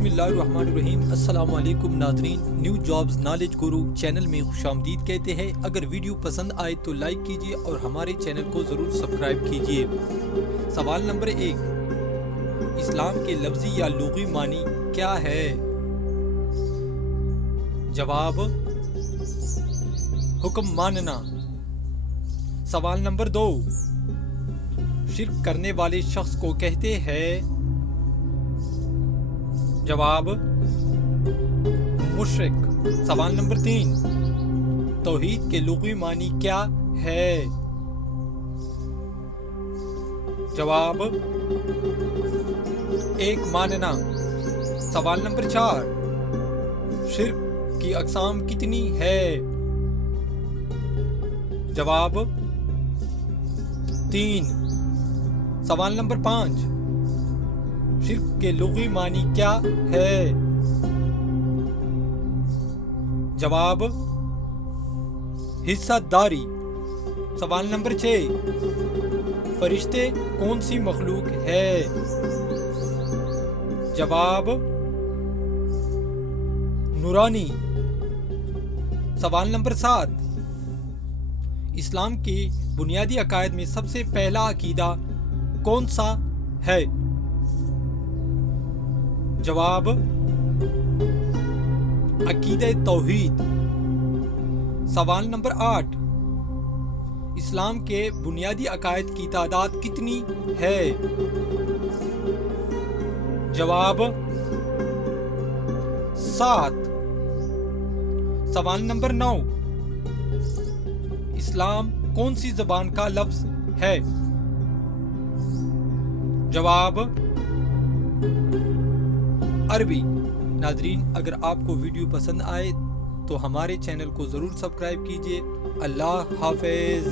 बिस्मिल्लाहिर्रहमानिर्रहीम। अस्सलाम वालेकुम नाज़रीन, न्यू जॉब्स नॉलेज गुरु चैनल में खुशामदीद कहते हैं। अगर वीडियो पसंद आए तो लाइक कीजिए और हमारे चैनल को ज़रूर सब्सक्राइब कीजिए। सवाल नंबर 1, इस्लाम के लफ्ज़ी या लुग़वी मानी क्या है? जवाब, हुक्म मानना। सवाल नंबर 2, शिर्क करने वाले शख्स को कहते हैं? जवाब, मुशरिक। सवाल नंबर 3, तौहीद के लुग़वी मानी क्या है? जवाब, एक मानना। सवाल नंबर 4, शिर्क की अक़साम कितनी है? जवाब, 3। सवाल नंबर 5, शिर्क के लुग़वी मानी क्या है? जवाब, हिस्सादारी। सवाल नंबर 6, फरिश्ते कौन सी मखलूक है? जवाब, नूरानी। सवाल नंबर 7, इस्लाम के बुनियादी अकायद में सबसे पहला अकीदा कौन सा है? जवाब, अकीदे तौहीद। सवाल नंबर 8, इस्लाम के बुनियादी अकायद की तादाद कितनी है? जवाब, 7। सवाल नंबर 9, इस्लाम कौन सी ज़बान का लफ्ज़ है? जवाब, अरबी। नाज़रीन, अगर आपको वीडियो पसंद आए तो हमारे चैनल को ज़रूर सब्सक्राइब कीजिए। अल्लाह हाफ़िज़।